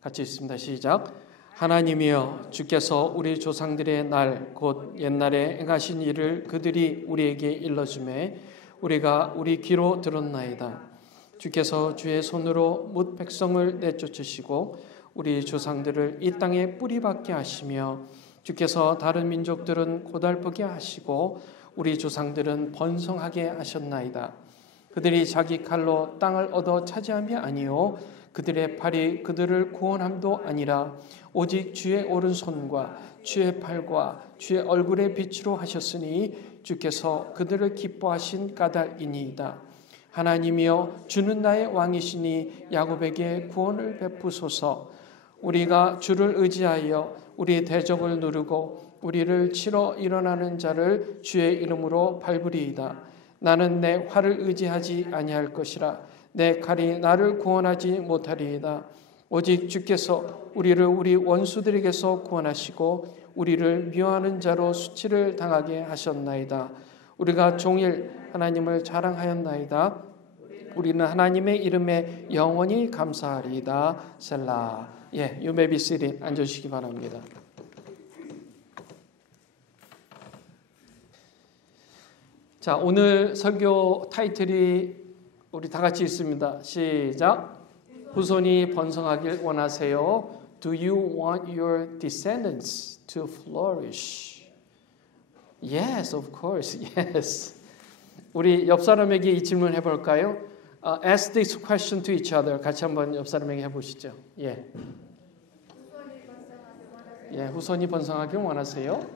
같이 읽습니다. 시작. 하나님이여 주께서 우리 조상들의 날 곧 옛날에 행하신 일을 그들이 우리에게 일러주매 우리가 우리 귀로 들었나이다. 주께서 주의 손으로 뭇 백성을 내쫓으시고 우리 조상들을 이 땅에 뿌리박게 하시며 주께서 다른 민족들은 고달프게 하시고 우리 조상들은 번성하게 하셨나이다. 그들이 자기 칼로 땅을 얻어 차지함이 아니요 그들의 팔이 그들을 구원함도 아니라 오직 주의 오른손과 주의 팔과 주의 얼굴의 빛으로 하셨으니 주께서 그들을 기뻐하신 까닭이니이다. 하나님이여 주는 나의 왕이시니 야곱에게 구원을 베푸소서. 우리가 주를 의지하여 우리 대적을 누르고 우리를 치러 일어나는 자를 주의 이름으로 밟으리이다. 나는 내 활을 의지하지 아니할 것이라. 내 칼이 나를 구원하지 못하리이다. 오직 주께서 우리를 우리 원수들에게서 구원하시고 우리를 미워하는 자로 수치를 당하게 하셨나이다. 우리가 종일 하나님을 자랑하였나이다. 우리는 하나님의 이름에 영원히 감사하리이다. 셀라. 예, you may be seated. 앉으시기 바랍니다. 자, 오늘 설교 타이틀이 우리 다 같이 읽습니다. 시작. 후손이 번성하길 원하세요? Do you want your descendants to flourish? Yes, of course. Yes. 우리 옆 사람에게 이 질문 해볼까요? Ask this question to each other. 같이 한번 옆 사람에게 해보시죠. 예. 예, 후손이 번성하길 원하세요?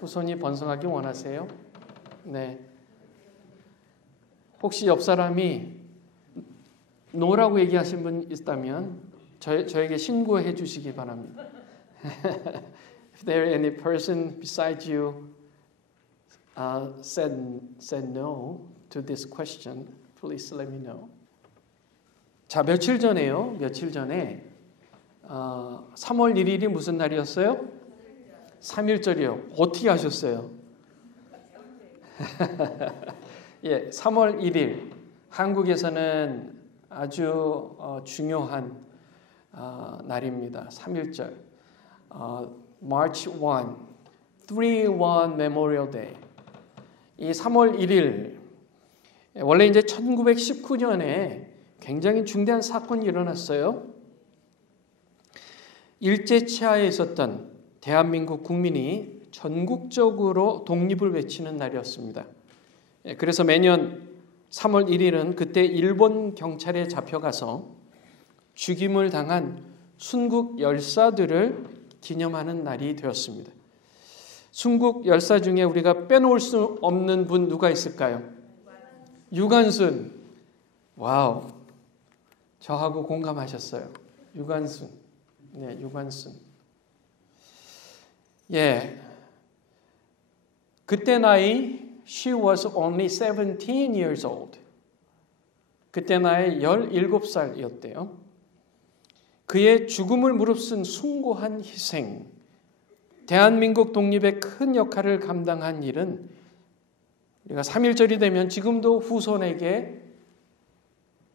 후손이 번성하길 원하세요? 네. 혹시 옆 사람이 노라고 얘기하신 분 있다면 저에게 신고해 주시기 바랍니다. If there any person beside you said no to this question, please let me know. 자, 며칠 전에 3월 1일이 무슨 날이었어요? 3.1절이요. 어떻게 하셨어요? 예, 3월 1일 한국에서는 아주 중요한 날입니다. 3.1절 March 1 3.1 Memorial Day. 이 3월 1일 원래 이제 1919년에 굉장히 중대한 사건이 일어났어요. 일제치하에 있었던 대한민국 국민이 전국적으로 독립을 외치는 날이었습니다. 그래서 매년 3월 1일은 그때 일본 경찰에 잡혀가서 죽임을 당한 순국 열사들을 기념하는 날이 되었습니다. 순국 열사 중에 우리가 빼놓을 수 없는 분 누가 있을까요? 유관순. 와우. 저하고 공감하셨어요. 유관순. 네, 유관순. 예. 그때 나이 She was only 17 years old. 그때 나이 17살이었대요. 그의 죽음을 무릅쓴 숭고한 희생, 대한민국 독립의 큰 역할을 감당한 일은 우리가 3.1절이 되면 지금도 후손에게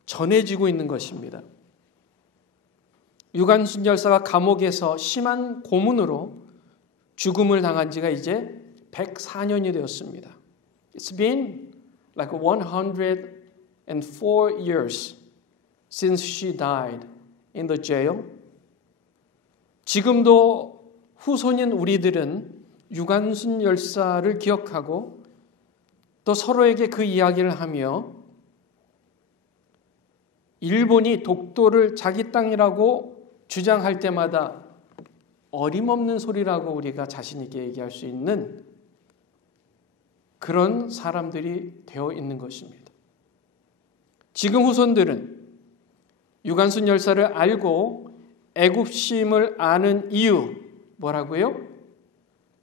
전해지고 있는 것입니다. 유관순 열사가 감옥에서 심한 고문으로 죽음을 당한 지가 이제 104년이 되었습니다. It's been like 104 years since she died in the jail. 지금도 후손인 우리들은 유관순 열사를 기억하고 또 서로에게 그 이야기를 하며 일본이 독도를 자기 땅이라고 주장할 때마다 어림없는 소리라고 우리가 자신 있게 얘기할 수 있는 그런 사람들이 되어 있는 것입니다. 지금 후손들은 유관순 열사를 알고 애국심을 아는 이유 뭐라고요?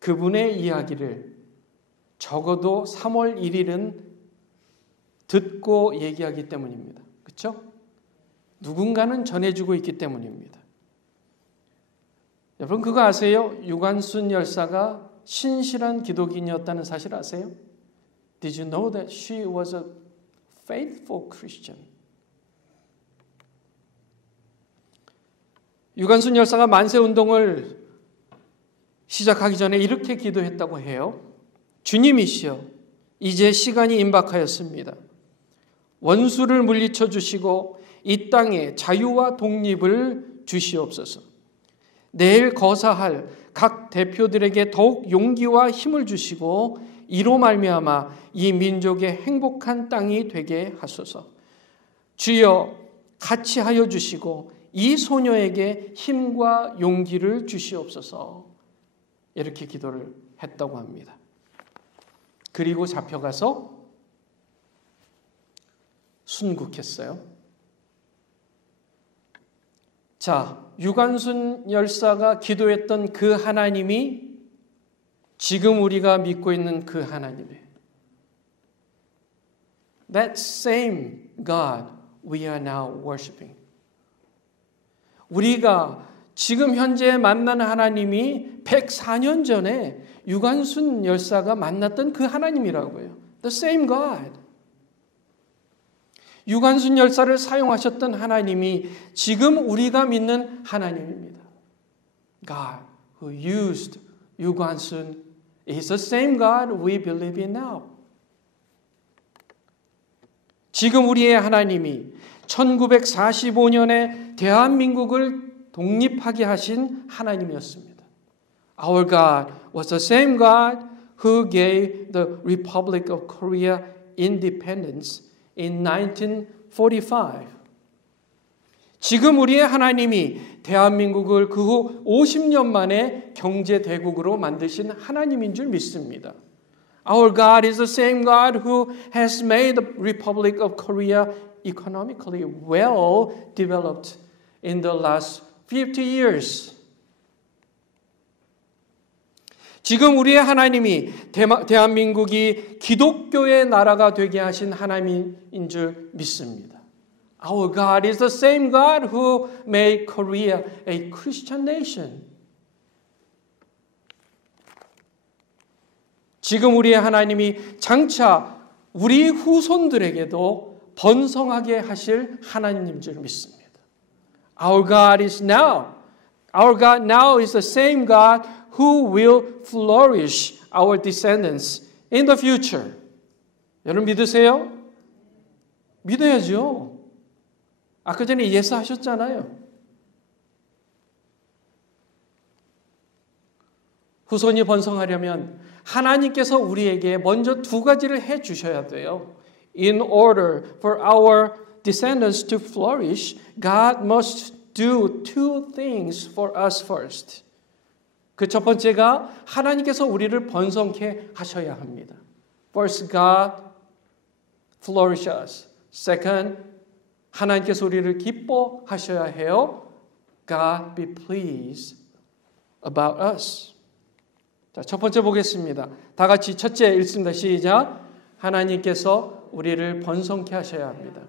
그분의 이야기를 적어도 3월 1일은 듣고 얘기하기 때문입니다. 그렇죠? 누군가는 전해주고 있기 때문입니다. 여러분 그거 아세요? 유관순 열사가 신실한 기독인이었다는 사실 아세요? Did you know that she was a faithful Christian? 유관순 열사가 만세운동을 시작하기 전에 이렇게 기도했다고 해요. 주님이시여, 이제 시간이 임박하였습니다. 원수를 물리쳐 주시고 이 땅에 자유와 독립을 주시옵소서. 내일 거사할 각 대표들에게 더욱 용기와 힘을 주시고 이로 말미암아 이 민족의 행복한 땅이 되게 하소서. 주여, 같이 하여 주시고 이 소녀에게 힘과 용기를 주시옵소서. 이렇게 기도를 했다고 합니다. 그리고 잡혀가서 순국했어요. 자, 유관순 열사가 기도했던 그 하나님이 지금 우리가 믿고 있는 그 하나님이에요. That same God we are now worshiping. 우리가 지금 현재 만나는 하나님이 104년 전에 유관순 열사가 만났던 그 하나님이라고요. The same God. 유관순 열사를 사용하셨던 하나님이 지금 우리가 믿는 하나님입니다. God who used 유관순 is the same God we believe in now. 지금 우리의 하나님이 1945년에 대한민국을 독립하게 하신 하나님이었습니다. Our God was the same God who gave the Republic of Korea independence in 1945. 지금 우리의 하나님이 대한민국을 그 후 50년 만에 경제대국으로 만드신 하나님인 줄 믿습니다. Our God is the same God who has made the Republic of Korea economically well developed in the last 50 years. 지금 우리의 하나님이 대한민국이 기독교의 나라가 되게 하신 하나님인 줄 믿습니다. Our God is the same God who made Korea a Christian nation. 지금 우리의 하나님이 장차 우리 후손들에게도 번성하게 하실 하나님인 줄 믿습니다. Our God is the same God who will flourish our descendants in the future. 여러분 믿으세요? 믿어야죠. 아까 전에 예수하셨잖아요. 후손이 번성하려면 하나님께서 우리에게 먼저 두 가지를 해 주셔야 돼요. In order for our descendants to flourish, God must do two things for us first. 그 첫 번째가 하나님께서 우리를 번성케 하셔야 합니다. First, God flourish us. Second, 하나님께서 우리를 기뻐하셔야 해요. God be pleased about us. 자, 첫 번째 보겠습니다. 다 같이 첫째 읽습니다. 시작. 하나님께서 우리를 번성케 하셔야 합니다.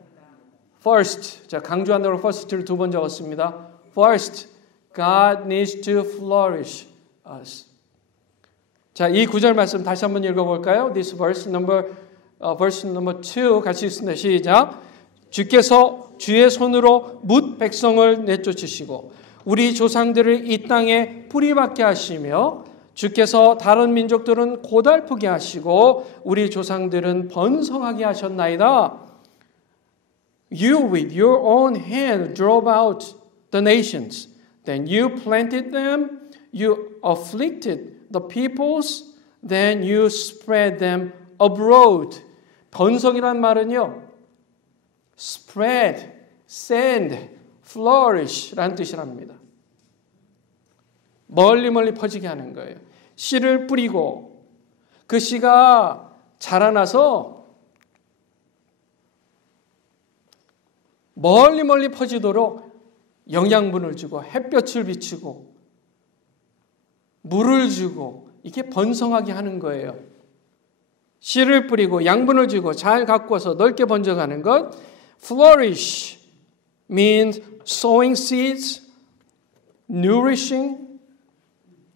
First, 자 강조한다고 first를 두 번 적었습니다. First, God needs to flourish us. 자, 이 구절 말씀 다시 한번 읽어볼까요? This verse number 2 같이 읽습니다. 시작. 주께서 주의 손으로 뭇 백성을 내쫓으시고 우리 조상들을 이 땅에 뿌리박게 하시며 주께서 다른 민족들은 고달프게 하시고 우리 조상들은 번성하게 하셨나이다. You with your own hand drove out the nations. Then you planted them. You afflicted the peoples. Then you spread them abroad. 번성이란 말은요. Spread, send, flourish 라는 뜻이랍니다. 멀리 퍼지게 하는 거예요. 씨를 뿌리고 그 씨가 자라나서 멀리 퍼지도록 영양분을 주고 햇볕을 비추고 물을 주고 이게 번성하게 하는 거예요. 씨를 뿌리고 양분을 주고 잘 가꾸어서 넓게 번져가는 것. Flourish means sowing seeds, nourishing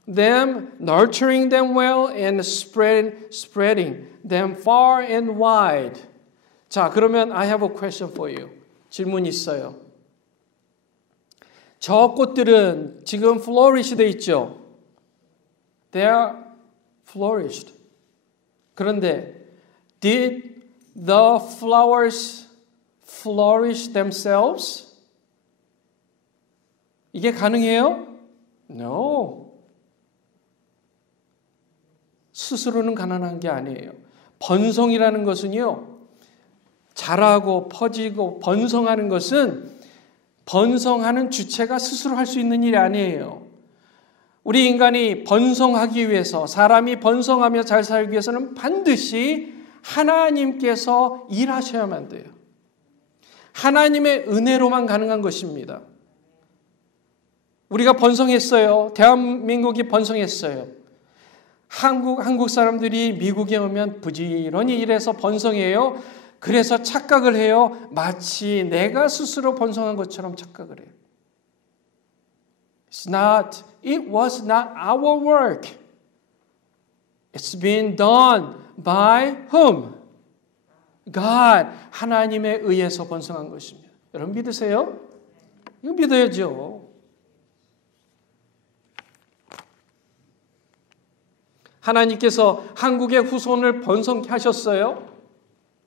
them, nurturing them well, and spreading them far and wide. 자, 그러면 I have a question for you. 질문이 있어요. 저 꽃들은 지금 flourish 돼 있죠. They are flourished. 그런데 did the flowers flourish themselves? 이게 가능해요? No. 스스로는 가난한 게 아니에요. 번성이라는 것은요, 자라고 퍼지고 번성하는 것은 번성하는 주체가 스스로 할 수 있는 일이 아니에요. 우리 인간이 번성하기 위해서, 사람이 번성하며 잘 살기 위해서는 반드시 하나님께서 일하셔야만 돼요. 하나님의 은혜로만 가능한 것입니다. 우리가 번성했어요. 대한민국이 번성했어요. 한국 사람들이 미국에 오면 부지런히 일해서 번성해요. 그래서 착각을 해요. 마치 내가 스스로 번성한 것처럼 착각을 해요. It was not our work. It's been done by whom? God. 하나님에 의해서 번성한 것입니다. 여러분 믿으세요? 이거 믿어야죠. 하나님께서 한국의 후손을 번성케 하셨어요.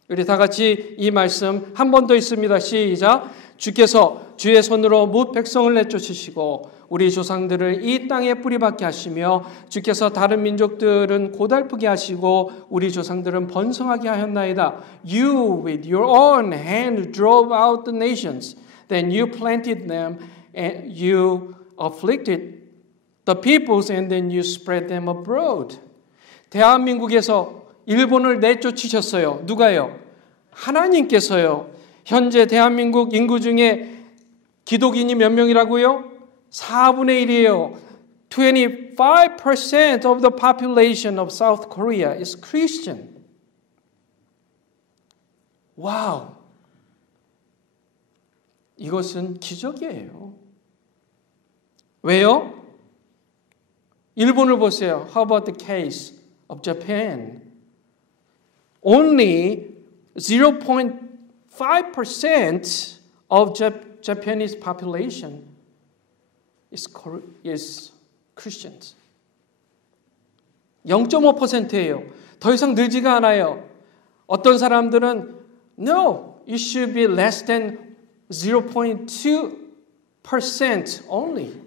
우리 다 같이 이 말씀 한 번 더 있습니다. 시작. 주께서 주의 손으로 뭇 백성을 내쫓으시고 우리 조상들을 이 땅에 뿌리박게 하시며 주께서 다른 민족들은 고달프게 하시고 우리 조상들은 번성하게 하였나이다. You with your own hand drove out the nations. Then you planted them and you afflicted the peoples and then you spread them abroad. 대한민국에서 일본을 내쫓으셨어요. 누가요? 하나님께서요. 현재 대한민국 인구 중에 기독인이 몇 명이라고요? 4분의 1이에요. 25% of the population of South Korea is Christian. 와우. 이것은 기적이에요. 왜요? 일본을 보세요. How about the case of Japan? Only 0.5% of Japanese population is Christians. 0.5%예요. 더 이상 늘지가 않아요. 어떤 사람들은 No, it should be less than 0.2% only.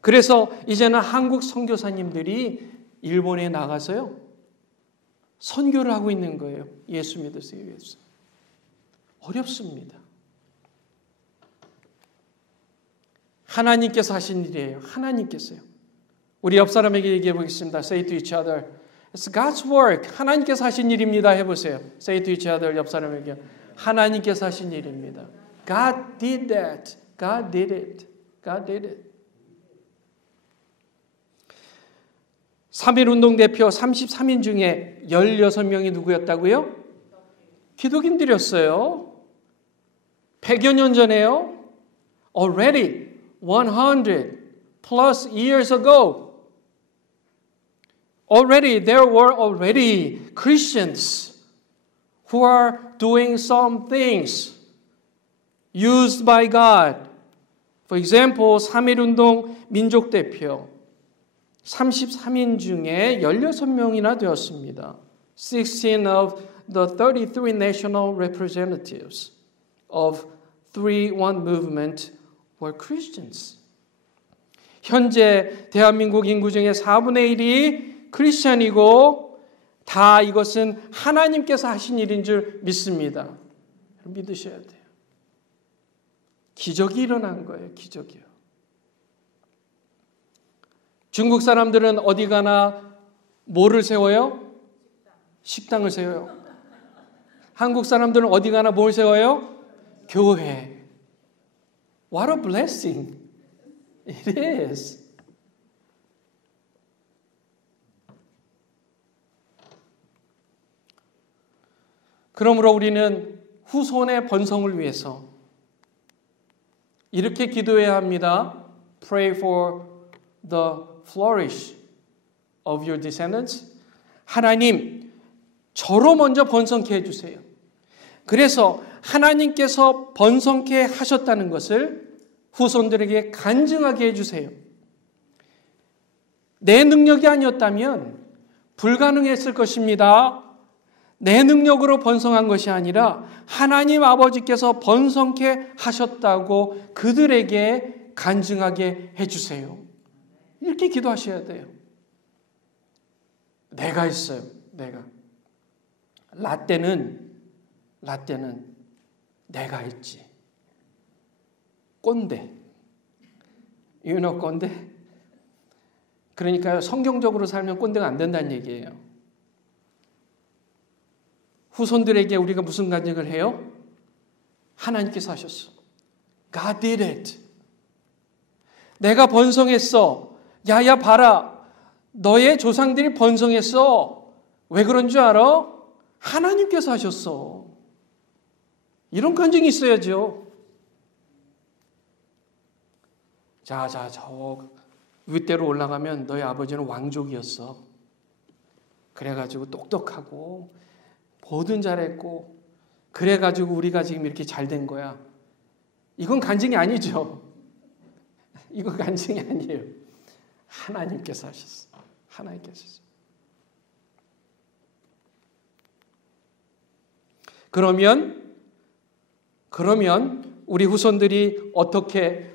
그래서 이제는 한국 선교사님들이 일본에 나가서요. 선교를 하고 있는 거예요. 예수 믿으세요. 예수. 어렵습니다. 하나님께서 하신 일이에요. 하나님께서요. 우리 옆 사람에게 얘기해 보겠습니다. Say to each other. It's God's work. 하나님께서 하신 일입니다. 해보세요. Say to each other. 옆 사람에게. 하나님께서 하신 일입니다. God did that. God did it. God did it. 3.1운동 대표 33인 중에 16명이 누구였다고요? 기독인들이었어요. 100여 년 전에요. Already 100 plus years ago. Already there were already Christians who are doing some things used by God. For example, 3.1운동 민족 대표 33인 중에 16명이나 되었습니다. 16 of the 33 national representatives of 3.1 movement were Christians. 현재 대한민국 인구 중에 4분의 1이 크리스찬이고 다 이것은 하나님께서 하신 일인 줄 믿습니다. 믿으셔야 돼요. 기적이 일어난 거예요. 기적이요. 중국 사람들은 어디 가나 뭐를 세워요? 식당을 세워요. 한국 사람들은 어디 가나 뭘 세워요? 교회. What a blessing it is. 그러므로 우리는 후손의 번성을 위해서 이렇게 기도해야 합니다. Pray for the flourish of your descendants. 하나님, 저로 먼저 번성케 해주세요. 그래서 하나님께서 번성케 하셨다는 것을 후손들에게 간증하게 해주세요. 내 능력이 아니었다면 불가능했을 것입니다. 내 능력으로 번성한 것이 아니라 하나님 아버지께서 번성케 하셨다고 그들에게 간증하게 해주세요. 이렇게 기도하셔야 돼요. 내가 했어요. 내가. 라떼는 내가 했지. 꼰대. You know 꼰대? 그러니까 성경적으로 살면 꼰대가 안 된다는 얘기예요. 후손들에게 우리가 무슨 간증을 해요? 하나님께서 하셨어. God did it. 내가 번성했어. 야야 봐라. 너의 조상들이 번성했어. 왜 그런 줄 알아? 하나님께서 하셨어. 이런 간증이 있어야죠. 자, 저 윗대로 올라가면 너희 아버지는 왕족이었어. 그래가지고 똑똑하고 뭐든 잘했고 그래가지고 우리가 지금 이렇게 잘 된 거야. 이건 간증이 아니죠. 이건 간증이 아니에요. 하나님께서 하셨어. 하나님께서 하셨어. 그러면 우리 후손들이 어떻게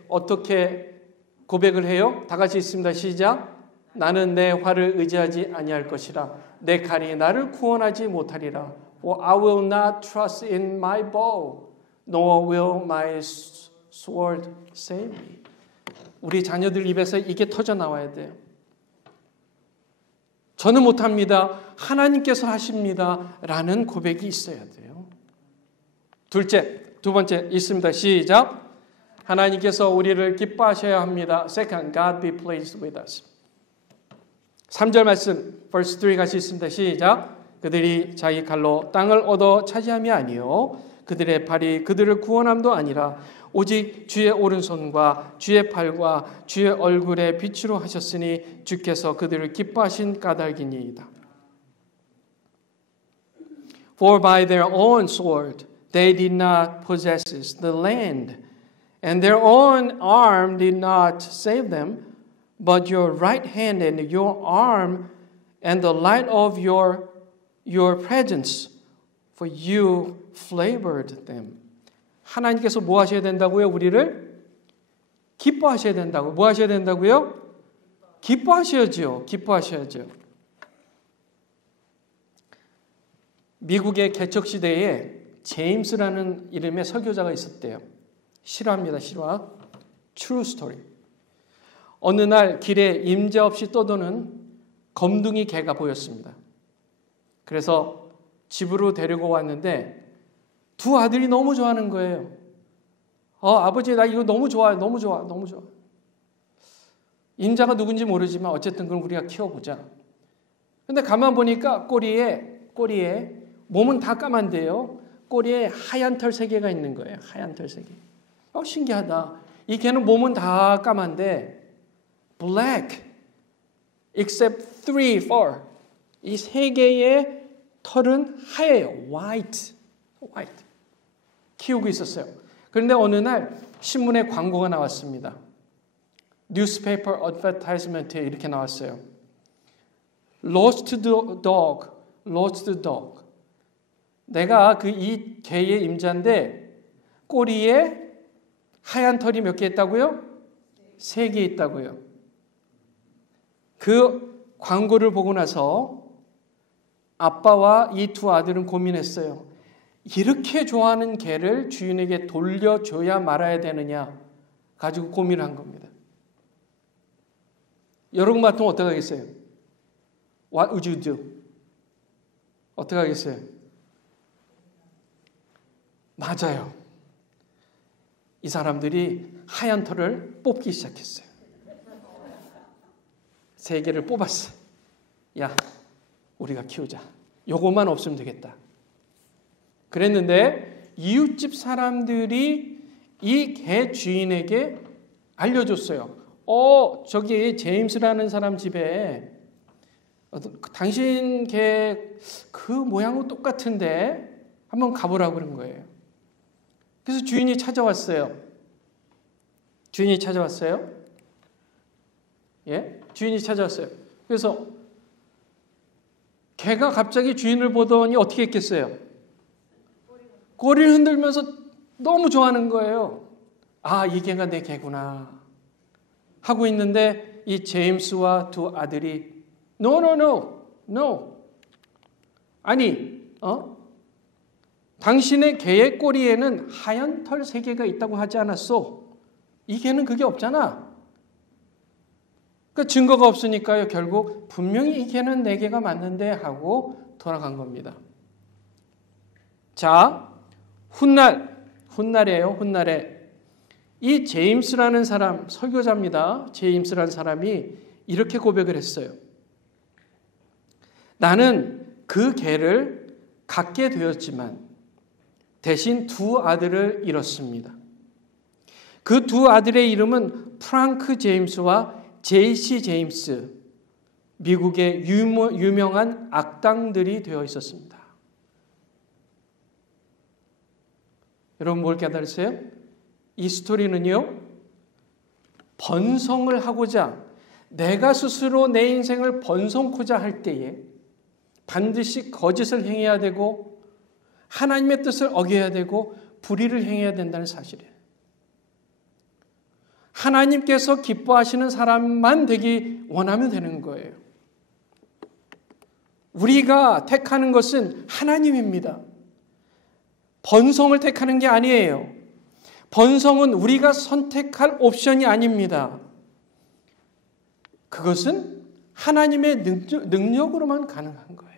고백을 해요? 다 같이 있습니다. 시작. 나는 내 활을 의지하지 아니할 것이라. 내 칼이 나를 구원하지 못하리라. For I will not trust in my bow, nor will my sword save me. 우리 자녀들 입에서 이게 터져 나와야 돼요. 저는 못합니다. 하나님께서 하십니다. 라는 고백이 있어야 돼요. 두 번째 있습니다. 시작. 하나님께서 우리를 기뻐하셔야 합니다. Second, God be pleased with us. 3절 말씀, verse 3 같이 있습니다. 시작. 그들이 자기 칼로 땅을 얻어 차지함이 아니요 그들의 팔이 그들을 구원함도 아니라 오직 주의 오른손과 주의 팔과 주의 얼굴에 빛으로 하셨으니 주께서 그들을 기뻐하신 까닭이니이다. For by their own sword they did not possess the land, and their own arm did not save them, but your right hand and your arm and the light of your presence, for you flavored them. 하나님께서 뭐 하셔야 된다고요? 우리를 기뻐하셔야 된다고. 뭐 하셔야 된다고요? 기뻐하셔야죠. 기뻐하셔야죠. 미국의 개척시대에 제임스라는 이름의 설교자가 있었대요. 실화입니다. 실화. True story. 어느 날 길에 임자 없이 떠도는 검둥이 개가 보였습니다. 그래서 집으로 데리고 왔는데 두 아들이 너무 좋아하는 거예요. 아버지 나 이거 너무 좋아요. 너무 좋아. 너무 좋아. 임자가 누군지 모르지만 어쨌든 그럼 우리가 키워보자. 근데 가만 보니까 꼬리에 몸은 다 까만데요. 꼬리에 하얀 털 3개가 있는 거예요. 하얀 털 3개. 신기하다. 이 개는 몸은 다 까만데 black except 3, 4. 이 3개의 털은 하얘요. white. 키우고 있었어요. 그런데 어느 날 신문에 광고가 나왔습니다. newspaper advertisement에 이렇게 나왔어요. lost dog. 내가 이 개의 임자인데 꼬리에 하얀 털이 몇 개 있다고요? 3개 있다고요. 그 광고를 보고 나서 아빠와 이 두 아들은 고민했어요. 이렇게 좋아하는 개를 주인에게 돌려줘야 말아야 되느냐 가지고 고민을 한 겁니다. 여러분 같으면 어떻게 하겠어요? What would you do? 어떻게 하겠어요? 맞아요. 이 사람들이 하얀 털을 뽑기 시작했어요. 3개를 뽑았어. 야, 우리가 키우자. 요것만 없으면 되겠다. 그랬는데 이웃집 사람들이 이 개 주인에게 알려줬어요. 저기 제임스라는 사람 집에 당신 개 그 모양은 똑같은데 한번 가보라고 그런 거예요. 그래서 주인이 찾아왔어요. 주인이 찾아왔어요. 예? 주인이 찾아왔어요. 그래서 개가 갑자기 주인을 보더니 어떻게 했겠어요? 꼬리를 흔들면서 너무 좋아하는 거예요. 아, 이 개가 내 개구나 하고 있는데 이 제임스와 두 아들이 No. 아니, 당신의 개의 꼬리에는 하얀 털 3개가 있다고 하지 않았어? 이 개는 그게 없잖아. 그 증거가 없으니까요. 결국 분명히 이 개는 내 개가 맞는데 하고 돌아간 겁니다. 자, 훗날이에요. 훗날에 이 제임스라는 사람, 설교자입니다. 제임스라는 사람이 이렇게 고백을 했어요. 나는 그 개를 갖게 되었지만 대신 두 아들을 잃었습니다. 그 두 아들의 이름은 프랑크 제임스와 제이시 제임스, 미국의 유명한 악당들이 되어 있었습니다. 여러분 뭘 깨달으세요? 이 스토리는요, 번성을 하고자 내가 스스로 내 인생을 번성코자 할 때에 반드시 거짓을 행해야 되고 하나님의 뜻을 어겨야 되고 불의를 행해야 된다는 사실이에요. 하나님께서 기뻐하시는 사람만 되기 원하면 되는 거예요. 우리가 택하는 것은 하나님입니다. 번성을 택하는 게 아니에요. 번성은 우리가 선택할 옵션이 아닙니다. 그것은 하나님의 능력으로만 가능한 거예요.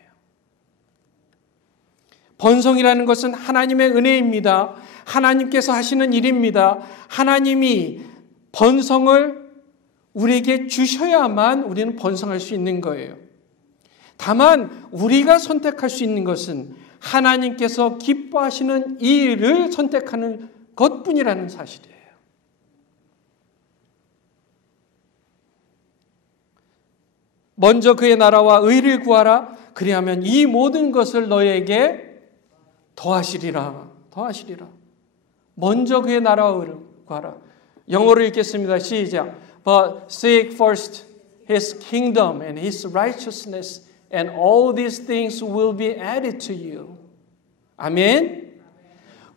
번성이라는 것은 하나님의 은혜입니다. 하나님께서 하시는 일입니다. 하나님이 번성을 우리에게 주셔야만 우리는 번성할 수 있는 거예요. 다만 우리가 선택할 수 있는 것은 하나님께서 기뻐하시는 이 일을 선택하는 것뿐이라는 사실이에요. 먼저 그의 나라와 의를 구하라. 그리하면 이 모든 것을 너에게 더하시리라. 먼저 그의 나라와 의를 구하라. 영어로 읽겠습니다. 시작. But seek first His kingdom and His righteousness, and all these things will be added to you. 아멘.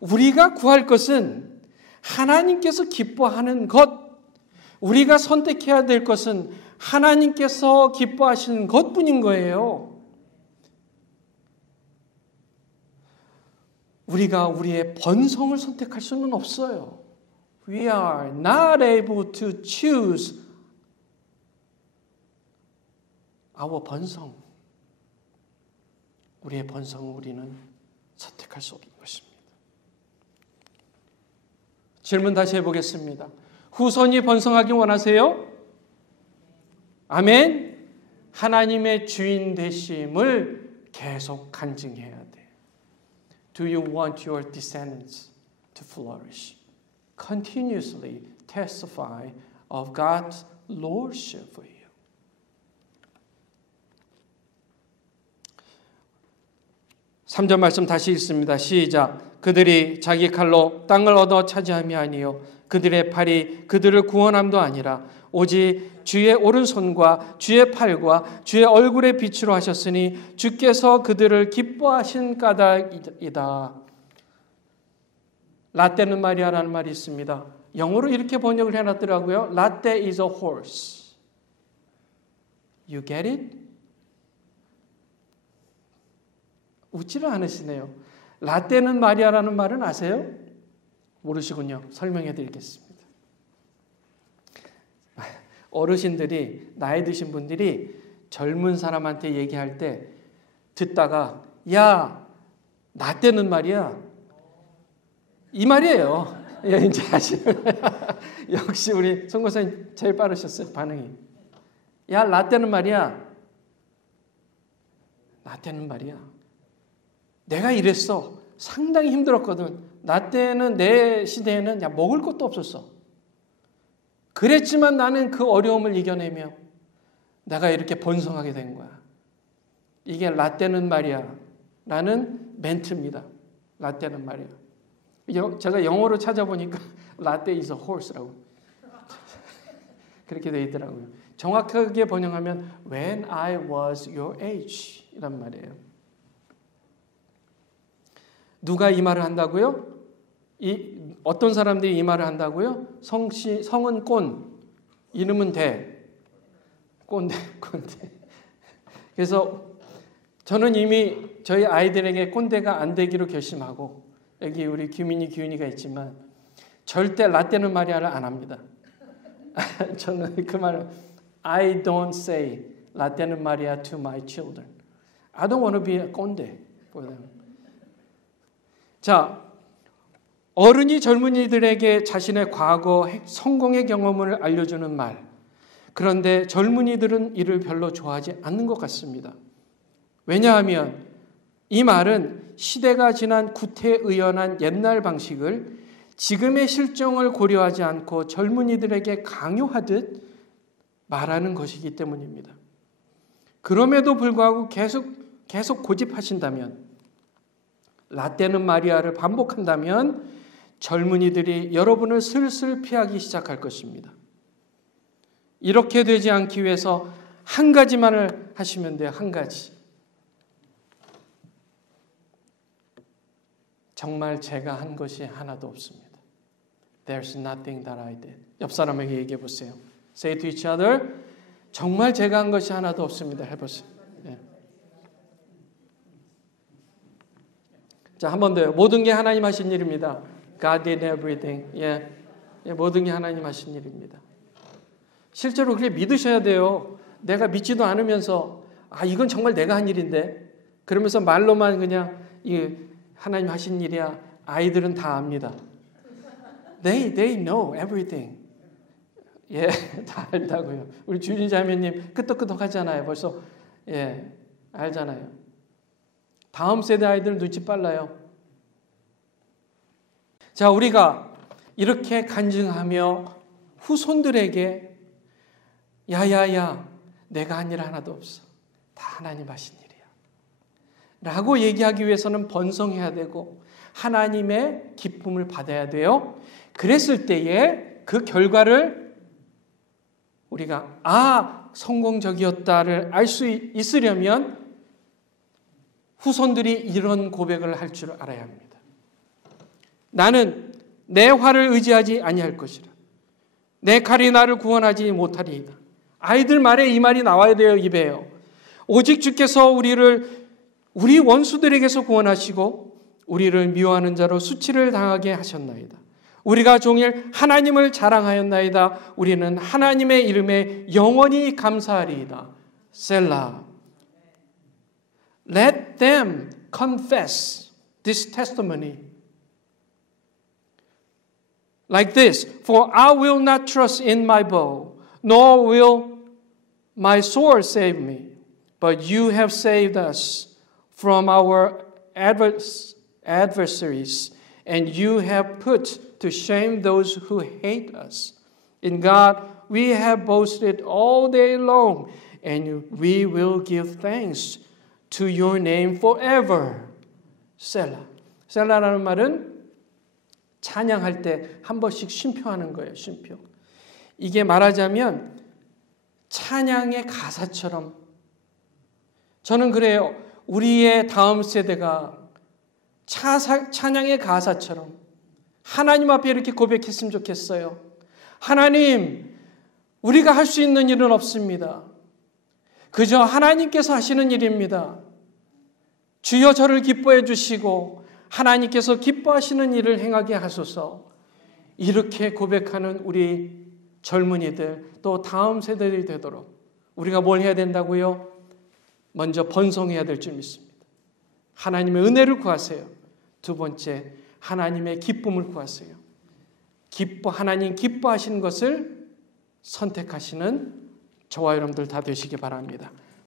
우리가 구할 것은 하나님께서 기뻐하는 것, 우리가 선택해야 될 것은 하나님께서 기뻐하시는 것뿐인 거예요. 우리가 우리의 번성을 선택할 수는 없어요. We are not able to choose our 번성. 우리의 번성을 우리는 선택할 수 없는 것입니다. 질문 다시 해보겠습니다. 후손이 번성하기 원하세요? 아멘. 하나님의 주인 되심을 계속 간증해야 돼. Do you want your descendants to flourish? Continuously testify of God's lordship for you. 3절 말씀 다시 읽습니다. 시작. 그들이 자기 칼로 땅을 얻어 차지함이 아니요 그들의 팔이 그들을 구원함도 아니라 오직 주의 오른손과 주의 팔과 주의 얼굴의 빛으로 하셨으니 주께서 그들을 기뻐하신 까닭이다. 라떼는 말이야라는 말이 있습니다. 영어로 이렇게 번역을 해놨더라고요. 라떼 is a horse. You get it? 웃지를 않으시네요. 라떼는 말이야라는 말은 아세요? 모르시군요. 설명해 드리겠습니다. 어르신들이, 나이 드신 분들이 젊은 사람한테 얘기할 때 듣다가 야, 라떼는 말이야. 이 말이에요. 예, 이제 아시는 역시 우리 선교사님 제일 빠르셨어요. 반응이. 야, 라떼는 말이야. 라떼는 말이야. 내가 이랬어. 상당히 힘들었거든. 라떼는 내 시대에는 야, 먹을 것도 없었어. 그랬지만 나는 그 어려움을 이겨내며 내가 이렇게 번성하게 된 거야. 이게 라떼는 말이야. 라는 멘트입니다. 라떼는 말이에요. 제가 영어로 찾아보니까 라떼 is a horse라고 그렇게 되어 있더라고요. 정확하게 번역하면 when I was your age 이란 말이에요. 누가 이 말을 한다고요? 어떤 사람들이 이 말을 한다고요? 성은 꼰, 이름은 대, 꼰대. 그래서 저는 이미 저희 아이들에게 꼰대가 안 되기로 결심하고, 여기 우리 규민이가 있지만 절대 라떼는 마리아를 안 합니다. 저는 그 말을 I don't say 라떼는 마리아 to my children. I don't want to be a 꼰대 for them. 자, 어른이 젊은이들에게 자신의 과거 성공의 경험을 알려주는 말. 그런데 젊은이들은 이를 별로 좋아하지 않는 것 같습니다. 왜냐하면 이 말은 시대가 지난 구태의연한 옛날 방식을 지금의 실정을 고려하지 않고 젊은이들에게 강요하듯 말하는 것이기 때문입니다. 그럼에도 불구하고 계속 고집하신다면, 라떼는 마리아를 반복한다면 젊은이들이 여러분을 슬슬 피하기 시작할 것입니다. 이렇게 되지 않기 위해서 한 가지만을 하시면 돼요. 한 가지. 정말 제가 한 것이 하나도 없습니다. There's nothing that I did. 옆 사람에게 얘기해 보세요. Say to each other, 정말 제가 한 것이 하나도 없습니다. 해보세요. 네. 자, 한 번 더요. 모든 게 하나님 하신 일입니다. God did everything. 모든 게 하나님 하신 일입니다. 실제로 그렇게 믿으셔야 돼요. 내가 믿지도 않으면서 이건 정말 내가 한 일인데 그러면서 말로만 그냥 하나님 하신 일이야. 아이들은 다 압니다. They know everything. 다 알다고요. 우리 주진 자매님 끄떡끄떡하잖아요. 벌써 알잖아요. 다음 세대 아이들 눈치 빨라요. 자, 우리가 이렇게 간증하며 후손들에게 야야야 내가 한 일 하나도 없어. 다 하나님 하신 일이야. 라고 얘기하기 위해서는 번성해야 되고 하나님의 기쁨을 받아야 돼요. 그랬을 때에 그 결과를 우리가 성공적이었다를 알 수 있으려면 후손들이 이런 고백을 할 줄 알아야 합니다. 나는 내 활을 의지하지 아니할 것이라. 내 칼이 나를 구원하지 못하리이다. 아이들 말에 이 말이 나와야 돼요. 입에요. 오직 주께서 우리 원수들에게서 구원하시고 우리를 미워하는 자로 수치를 당하게 하셨나이다. 우리가 종일 하나님을 자랑하였나이다. 우리는 하나님의 이름에 영원히 감사하리이다. 셀라. Let them confess this testimony. Like this, for I will not trust in my bow, nor will my sword save me, but you have saved us from our adversaries, and you have put to shame those who hate us. In God we have boasted all day long, and we will give thanks to your name forever. 셀라. 셀라라는 말은 찬양할 때 한 번씩 쉼표하는 거예요. 쉼표. 이게 말하자면 찬양의 가사처럼, 저는 그래요. 우리의 다음 세대가 찬양의 가사처럼 하나님 앞에 이렇게 고백했으면 좋겠어요. 하나님, 우리가 할 수 있는 일은 없습니다. 그저 하나님께서 하시는 일입니다. 주여 저를 기뻐해 주시고 하나님께서 기뻐하시는 일을 행하게 하소서. 이렇게 고백하는 우리 젊은이들, 또 다음 세대들이 되도록 우리가 뭘 해야 된다고요? 먼저 번성해야 될 줄 믿습니다. 하나님의 은혜를 구하세요. 두 번째, 하나님의 기쁨을 구하세요. 하나님 기뻐하시는 것을 선택하시는 저와 여러분들 다 되시기 바랍니다.